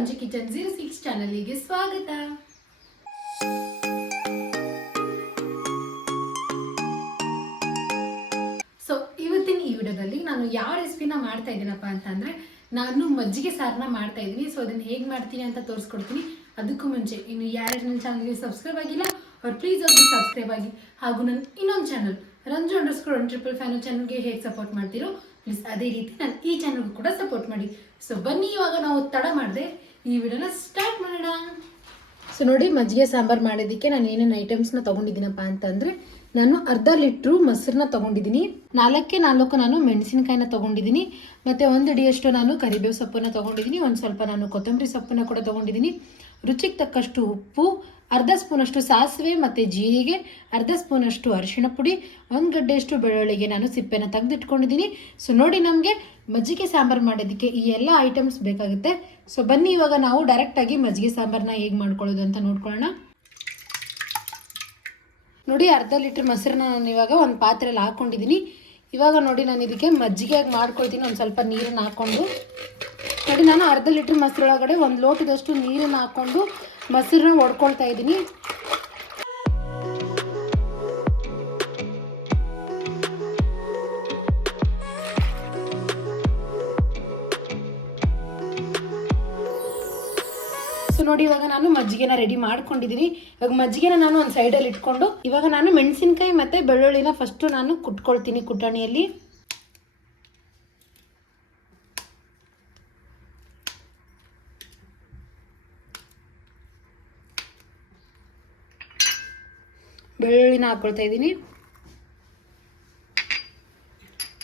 Anju kitchen zero six ಚಾನಲಿಗೆ ಸ್ವಾಗತ. So ಇವತ್ತಿನ ಈ ವಿಡಿಯೋದಲ್ಲಿ ನಾನು ಯಾವ ರೆಸಿಪಿನ ಮಾಡ್ತಾ ಇದ್ದೀನಪ್ಪ ಅಂತಂದ್ರೆ, ನಾನು ಮಜ್ಜಿಗೆ ಸಾರನ್ನ ಮಾಡ್ತಾ ಇದ್ದೀನಿ. ಸೊ ಅದನ್ನ ಹೇಗೆ ಮಾಡ್ತೀನಿ ಅಂತ ತೋರಿಸ್ಕೊಡ್ತೀನಿ. ಅದಕ್ಕೂ ಮುಂಚೆ ಇನ್ನು ಯಾರು ನನ್ನ ಚಾನಲ್ಗೆ ಸಬ್ಸ್ಕ್ರೈಬ್ ಆಗಿಲ್ಲ, ಅವ್ರು ಪ್ಲೀಸ್ ಅವ್ರಿಗೆ ಸಬ್ಸ್ಕ್ರೈಬ್ ಆಗಿ. ಹಾಗೂ ನನ್ನ ಇನ್ನೊಂದು channel Ranju underscore one triple fan ಚಾನಲ್ಗೆ ಹೇಗೆ ಸಪೋರ್ಟ್ ಮಾಡ್ತೀರೋ ಪ್ಲೀಸ್ ಅದೇ ರೀತಿ ನಾನು ಈ ಚಾನಲ್ಗೂ ಕೂಡ ಸಪೋರ್ಟ್ ಮಾಡಿ. ಸೊ ಬನ್ನಿ, ಇವಾಗ ನಾವು ತಡ ಮಾಡಿದೆ. ಈ ವಿಡಿಯೋನ ಸ್ಟಾರ್ಟ್ ಮಾಡೋಣ. ಸೊ ನೋಡಿ, ಮಜ್ಜಿಗೆ ಸಾಂಬಾರು ಮಾಡೋದಕ್ಕೆ ನಾನು ಏನೇನು ಐಟಮ್ಸ್ನ ತೊಗೊಂಡಿದ್ದೀನಪ್ಪ ಅಂತಂದರೆ, ನಾನು ಅರ್ಧ ಲೀಟ್ರು ಮೊಸರನ್ನ ತೊಗೊಂಡಿದ್ದೀನಿ. ನಾಲ್ಕೇ ನಾಲ್ಕು ನಾನು ಮೆಣಸಿನಕಾಯಿನ ತೊಗೊಂಡಿದ್ದೀನಿ. ಮತ್ತು ಒಂದು ಅಡಿಯಷ್ಟು ನಾನು ಕರಿಬೇವು ಸೊಪ್ಪನ್ನು ತೊಗೊಂಡಿದ್ದೀನಿ. ಒಂದು ಸ್ವಲ್ಪ ನಾನು ಕೊತ್ತಂಬರಿ ಸೊಪ್ಪನ್ನು ಕೂಡ ತೊಗೊಂಡಿದ್ದೀನಿ. ರುಚಿಗೆ ತಕ್ಕಷ್ಟು ಉಪ್ಪು ಅರ್ಧ ಸ್ಪೂನಷ್ಟು ಸಾಸಿವೆ ಮತ್ತು ಜೀರಿಗೆ, ಅರ್ಧ ಸ್ಪೂನಷ್ಟು ಅರಿಶಿಣ ಪುಡಿ, ಒಂದು ಗಡ್ಡೆಯಷ್ಟು ಬೆಳ್ಳುಳ್ಳಿಗೆ ನಾನು ಸಿಪ್ಪೆನ ತೆಗೆದಿಟ್ಕೊಂಡಿದ್ದೀನಿ. ಸೊ ನೋಡಿ ನಮಗೆ ಮಜ್ಜಿಗೆ ಸಾಂಬಾರು ಮಾಡೋದಕ್ಕೆ ಈ ಎಲ್ಲ ಐಟಮ್ಸ್ ಬೇಕಾಗುತ್ತೆ. ಸೊ ಬನ್ನಿ, ಇವಾಗ ನಾವು ಡೈರೆಕ್ಟಾಗಿ ಮಜ್ಜಿಗೆ ಸಾಂಬಾರನ್ನ ಹೇಗೆ ಮಾಡ್ಕೊಳ್ಳೋದು ಅಂತ ನೋಡ್ಕೊಳ್ಳೋಣ. ನೋಡಿ, ಅರ್ಧ ಲೀಟ್ರ್ ಮೊಸರನ್ನ ನಾನು ಇವಾಗ ಒಂದು ಪಾತ್ರೆಯಲ್ಲಿ ಹಾಕ್ಕೊಂಡಿದ್ದೀನಿ. ಇವಾಗ ನೋಡಿ ನಾನು ಇದಕ್ಕೆ ಮಜ್ಜಿಗೆಯಾಗಿ ಮಾಡ್ಕೊಳ್ತೀನಿ, ಒಂದು ಸ್ವಲ್ಪ ನೀರನ್ನು ಹಾಕ್ಕೊಂಡು. ನೋಡಿ, ನಾನು ಅರ್ಧ ಲೀಟ್ರ್ ಮೊಸರೊಳಗಡೆ ಒಂದು ಲೋಟದಷ್ಟು ನೀರನ್ನು ಹಾಕ್ಕೊಂಡು ಮೊಸರನ್ನ ಒಡ್ಕೊಳ್ತಾ ಇದ್ದೀನಿ. ಸೊ ನೋಡಿ, ಇವಾಗ ನಾನು ಮಜ್ಜಿಗೆನ ರೆಡಿ ಮಾಡ್ಕೊಂಡಿದ್ದೀನಿ. ಇವಾಗ ಮಜ್ಜಿಗೆನ ನಾನು ಒಂದು ಸೈಡಲ್ಲಿ ಇಟ್ಕೊಂಡು, ಇವಾಗ ನಾನು ಮೆಣಸಿನ್ಕಾಯಿ ಮತ್ತು ಬೆಳ್ಳುಳ್ಳಿನ ಫಸ್ಟು ನಾನು ಕುಟ್ಕೊಳ್ತೀನಿ ಕುಟ್ಟಣಿಯಲ್ಲಿ ಬೆಳ್ಳುಳ್ಳಿನ ಹಾಕ್ಕೊಳ್ತಾ ಇದ್ದೀನಿ.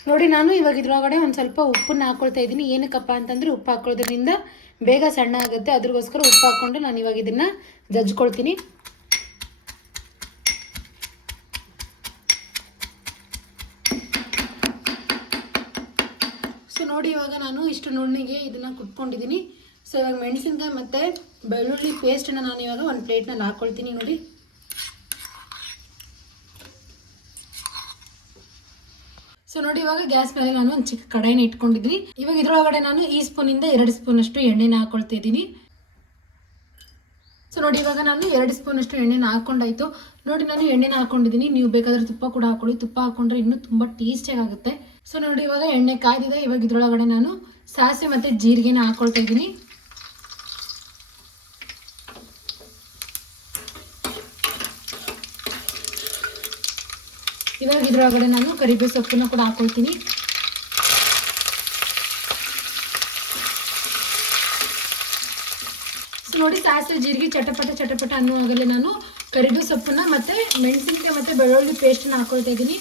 ನೋಡಿ, ನಾನು ಇವಾಗ ಇದ್ರೊಳಗಡೆ ಒಂದು ಸ್ವಲ್ಪ ಉಪ್ಪನ್ನ ಹಾಕ್ಕೊಳ್ತಾ ಇದ್ದೀನಿ. ಏನಕ್ಕಪ್ಪ ಅಂತಂದರೆ ಉಪ್ಪು ಹಾಕೊಳ್ಳೋದ್ರಿಂದ ಬೇಗ ಸಣ್ಣ ಆಗುತ್ತೆ. ಅದ್ರಗೋಸ್ಕರ ಉಪ್ಪು ಹಾಕ್ಕೊಂಡು ನಾನು ಇವಾಗ ಇದನ್ನು ಜಜ್ಕೊಳ್ತೀನಿ. ಸೊ ನೋಡಿ, ಇವಾಗ ನಾನು ಇಷ್ಟು ನುಣ್ಣಿಗೆ ಇದನ್ನು ಕುಟ್ಕೊಂಡಿದ್ದೀನಿ. ಸೊ ಇವಾಗ ಮೆಣಸಿನ್ಕಾಯಿ ಮತ್ತು ಬೆಳ್ಳುಳ್ಳಿ ಪೇಸ್ಟನ್ನು ನಾನು ಇವಾಗ ಒಂದು ಪ್ಲೇಟ್ನಲ್ಲಿ ಹಾಕ್ಕೊಳ್ತೀನಿ ನೋಡಿ. ಸೊ ನೋಡಿ, ಇವಾಗ ಗ್ಯಾಸ್ ಮೇಲೆ ನಾನು ಒಂದು ಚಿಕ್ಕ ಕಡಾಯಿನ ಇಟ್ಕೊಂಡಿದ್ದೀನಿ ಇವಾಗ ಇದ್ರೊಳಗಡೆ ನಾನು ಈ ಸ್ಪೂನಿಂದ ಎರಡು ಸ್ಪೂನ್ ಅಷ್ಟು ಎಣ್ಣೆನ ಹಾಕೊಳ್ತಾ ಇದ್ದೀನಿ ಸೊ ನೋಡಿ, ಇವಾಗ ನಾನು ಎರಡು ಸ್ಪೂನ್ ಅಷ್ಟು ಎಣ್ಣೆನ ಹಾಕೊಂಡಾಯ್ತು. ನೋಡಿ, ನಾನು ಎಣ್ಣೆನ ಹಾಕೊಂಡಿದ್ದೀನಿ. ನೀವು ಬೇಕಾದ್ರೆ ತುಪ್ಪ ಕೂಡ ಹಾಕೊಳ್ಳಿ. ತುಪ್ಪ ಹಾಕೊಂಡ್ರೆ ಇನ್ನೂ ತುಂಬ ಟೇಸ್ಟಿಯಾಗಿ ಆಗುತ್ತೆ. ಸೊ ನೋಡಿ, ಇವಾಗ ಎಣ್ಣೆ ಕಾಯ್ದಿದೆ. ಇವಾಗ ಇದ್ರೊಳಗಡೆ ನಾನು ಸಾಸಿವೆ ಮತ್ತು ಜೀರಿಗೆನ ಹಾಕೊಳ್ತಾ ಇದ್ದೀನಿ. ಇವಾಗ ಇದ್ರೊಳಗಡೆ ನಾನು ಕರಿಬೇವು ಸೊಪ್ಪನ್ನು ಕೂಡ ಹಾಕೊಳ್ತೀನಿ. ನೋಡಿ, ಸಾಸಿವೆ, ಜೀರಿಗೆ, ಚಟಪಟ ಚಟಪಟ ಅನ್ನುವಾಗಲೇ ನಾನು ಕರಿಬೇವು ಸೊಪ್ಪನ್ನ ಮತ್ತೆ ಮೆಣಸಿನಕಾಯಿ ಮತ್ತೆ ಬೆಳ್ಳುಳ್ಳಿ ಪೇಸ್ಟನ್ನ ಹಾಕೊಳ್ತಾ ಇದ್ದೀನಿ.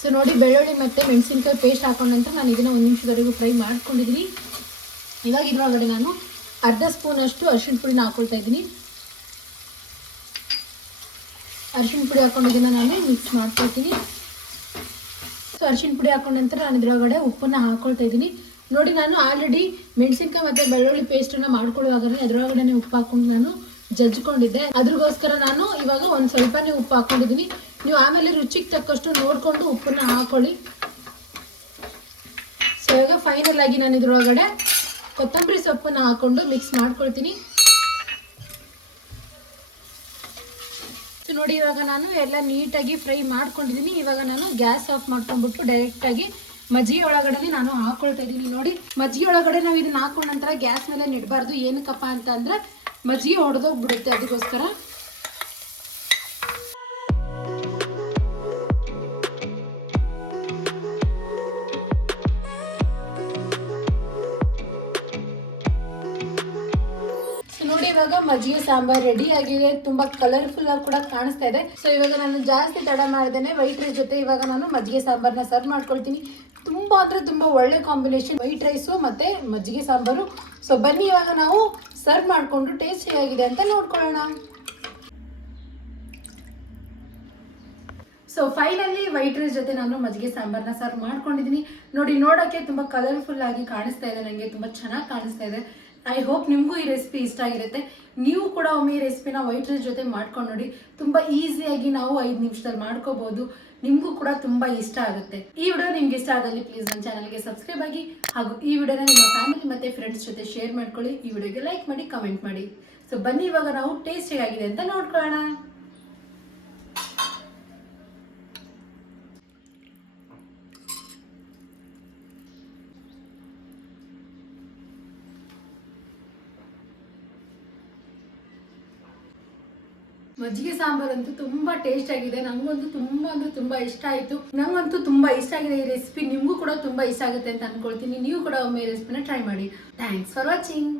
ಸೊ ನೋಡಿ, ಬೆಳ್ಳುಳ್ಳಿ ಮತ್ತೆ ಮೆಣಸಿನಕಾಯಿ ಪೇಸ್ಟ್ ಹಾಕೊಂಡಂತ ನಾನು ಇದನ್ನ ಒಂದು ನಿಮಿಷದವರೆಗೂ ಫ್ರೈ ಮಾಡ್ಕೊಂಡಿದ್ದೀನಿ. ಇವಾಗ ಇದ್ರೊಳಗಡೆ ನಾನು ಅರ್ಧ ಸ್ಪೂನ್ ಅಷ್ಟು ಅರಿಶಿಣ ಪುಡಿನ ಹಾಕೊಳ್ತಾ ಇದ್ದೀನಿ. ಅರಿಶಿಣ ಪುಡಿ ಹಾಕೊಂಡಿದ್ದನ್ನ ನಾನು ಮಿಕ್ಸ್ ಮಾಡ್ಕೊಳ್ತೀನಿ ಸೊ ಅರಿಶಿಣ ಪುಡಿ ಹಾಕೊಂಡ ನಂತರ ನಾನು ಇದ್ರೊಳಗಡೆ ಉಪ್ಪನ್ನು ಹಾಕ್ಕೊಳ್ತಾ ಇದ್ದೀನಿ. ನೋಡಿ, ನಾನು ಆಲ್ರೆಡಿ ಮೆಣಸಿನ್ಕಾಯಿ ಮತ್ತು ಬೆಳ್ಳುಳ್ಳಿ ಪೇಸ್ಟನ್ನು ಮಾಡ್ಕೊಳ್ಳುವಾಗಲೇ ಅದರೊಳಗಡೆ ಉಪ್ಪು ಹಾಕೊಂಡು ನಾನು ಜಜ್ಕೊಂಡಿದ್ದೆ ಅದ್ರಿಗೋಸ್ಕರ ನಾನು ಇವಾಗ ಒಂದು ಸ್ವಲ್ಪನೇ ಉಪ್ಪು ಹಾಕೊಂಡಿದ್ದೀನಿ. ನೀವು ಆಮೇಲೆ ರುಚಿಗೆ ತಕ್ಕಷ್ಟು ನೋಡಿಕೊಂಡು ಉಪ್ಪನ್ನು ಹಾಕೊಳ್ಳಿ. ಸೊ ಇವಾಗ ಫೈನಲ್ ಆಗಿ ನಾನು ಇದ್ರೊಳಗಡೆ ಕೊತ್ತಂಬರಿ ಸೊಪ್ಪನ್ನು ಹಾಕೊಂಡು ಮಿಕ್ಸ್ ಮಾಡ್ಕೊಳ್ತೀನಿ. ನೋಡಿ, ಇವಾಗ ನಾನು ಎಲ್ಲ ನೀಟಾಗಿ ಫ್ರೈ ಮಾಡ್ಕೊಂಡಿದ್ದೀನಿ. ಇವಾಗ ನಾನು ಗ್ಯಾಸ್ ಆಫ್ ಮಾಡ್ಕೊಂಡ್ಬಿಟ್ಟು ಡೈರೆಕ್ಟಾಗಿ ಮಜ್ಜಿಗೆ ಒಳಗಡೆ ನಾನು ಹಾಕೊಳ್ತಾ ಇದ್ದೀನಿ. ನೋಡಿ, ಮಜ್ಜಿಗೆ ಒಳಗಡೆ ನಾವು ಇದನ್ನ ಹಾಕೊಂಡ ನಂತರ ಗ್ಯಾಸ್ ಮೇಲೆ ನೆಡಬಾರ್ದು. ಏನಕ್ಕಪ್ಪ ಅಂತ ಅಂದರೆ ಮಜ್ಜಿಗೆ ಹೊಡೆದೋಗ್ಬಿಡುತ್ತೆ ಅದಕ್ಕೋಸ್ಕರ. ಮಜ್ಜಿಗೆ ಸಾಂಬಾರ್ ರೆಡಿ ಆಗಿದೆ. ತುಂಬಾ ಕಲರ್ಫುಲ್ ಆಗಿ ಕೂಡ ಕಾಣಿಸ್ತಾ ಇದೆ. ಸೊ ಇವಾಗ ನಾನು ಜಾಸ್ತಿ ತಡ ಮಾಡ್ದೇನೆ ವೈಟ್ ರೈಸ್ ಜೊತೆ ಇವಾಗ ನಾನು ಮಜ್ಜಿಗೆ ಸಾಂಬಾರ್ನ ಸರ್ವ್ ಮಾಡ್ಕೊಳ್ತೀನಿ. ತುಂಬಾ ಅಂದ್ರೆ ತುಂಬಾ ಒಳ್ಳೆ ಕಾಂಬಿನೇಷನ್ ವೈಟ್ ರೈಸು ಮತ್ತೆ ಮಜ್ಜಿಗೆ ಸಾಂಬಾರು. ಸೊ ಬನ್ನಿ ಇವಾಗ ನಾವು ಸರ್ವ್ ಮಾಡಿಕೊಂಡು ಟೇಸ್ಟಿ ಆಗಿದೆ ಅಂತ ನೋಡ್ಕೊಳ್ಳೋಣ. ಸೊ ಫೈನಲಿ ವೈಟ್ ರೈಸ್ ಜೊತೆ ನಾನು ಮಜ್ಜಿಗೆ ಸಾಂಬಾರ್ನ ಸರ್ವ್ ಮಾಡ್ಕೊಂಡಿದ್ದೀನಿ. ನೋಡಿ, ನೋಡೋಕ್ಕೆ ತುಂಬ ಕಲರ್ಫುಲ್ ಆಗಿ ಕಾಣಿಸ್ತಾ ಇದೆ. ನನಗೆ ತುಂಬ ಚೆನ್ನಾಗಿ ಕಾಣಿಸ್ತಾ ಇದೆ. ಐ ಹೋಪ್ ನಿಮಗೂ ಈ ರೆಸಿಪಿ ಇಷ್ಟ ಆಗಿರುತ್ತೆ. ನೀವು ಕೂಡ ಒಮ್ಮೆ ಈ ರೆಸಿಪಿನ ವೈಟ್ ರೈಸ್ ಜೊತೆ ಮಾಡ್ಕೊಂಡು ನೋಡಿ. ತುಂಬ ಈಸಿಯಾಗಿ ನಾವು ಐದು ನಿಮಿಷದಲ್ಲಿ ಮಾಡ್ಕೋಬಹುದು ನಿಮಗೂ ಕೂಡ ತುಂಬ ಇಷ್ಟ ಆಗುತ್ತೆ. ಈ ವಿಡಿಯೋ ನಿಮ್ಗೆ ಇಷ್ಟ ಆದಲ್ಲಿ ಪ್ಲೀಸ್ ನನ್ನ ಚಾನಲ್ಗೆ ಸಬ್ಸ್ಕ್ರೈಬ್ ಆಗಿ ಹಾಗೂ ಈ ವಿಡಿಯೋನ ನಿಮ್ಮ ಫ್ಯಾಮಿಲಿ ಮತ್ತೆ ಫ್ರೆಂಡ್ಸ್ ಜೊತೆ ಶೇರ್ ಮಾಡ್ಕೊಳ್ಳಿ. ಈ ವಿಡಿಯೋಗೆ ಲೈಕ್ ಮಾಡಿ ಕಮೆಂಟ್ ಮಾಡಿ. ಸೊ ಬನ್ನಿ ಇವಾಗ ನಾವು ಟೇಸ್ಟ್ ಹೇಗಾಗಿದೆ ಅಂತ ನೋಡ್ಕೊಳ್ಳೋಣ. ಮಜ್ಜಿಗೆ ಸಾಂಬಾರ್ ಅಂತೂ ತುಂಬಾ ಟೇಸ್ಟ್ ಆಗಿದೆ. ನಂಗಂತೂ ತುಂಬಾ ಅಂದ್ರೆ ತುಂಬಾ ಇಷ್ಟ ಆಯ್ತು. ನಂಗಂತೂ ತುಂಬಾ ಇಷ್ಟ ಆಗಿದೆ ಈ ರೆಸಿಪಿ ನಿಮಗೂ ಕೂಡ ತುಂಬಾ ಇಷ್ಟ ಆಗುತ್ತೆ ಅಂತ ಅನ್ಕೊಳ್ತೀನಿ. ನೀವು ಕೂಡ ಒಮ್ಮೆ ರೆಸಿಪಿನ ಟ್ರೈ ಮಾಡಿ. Thanks for watching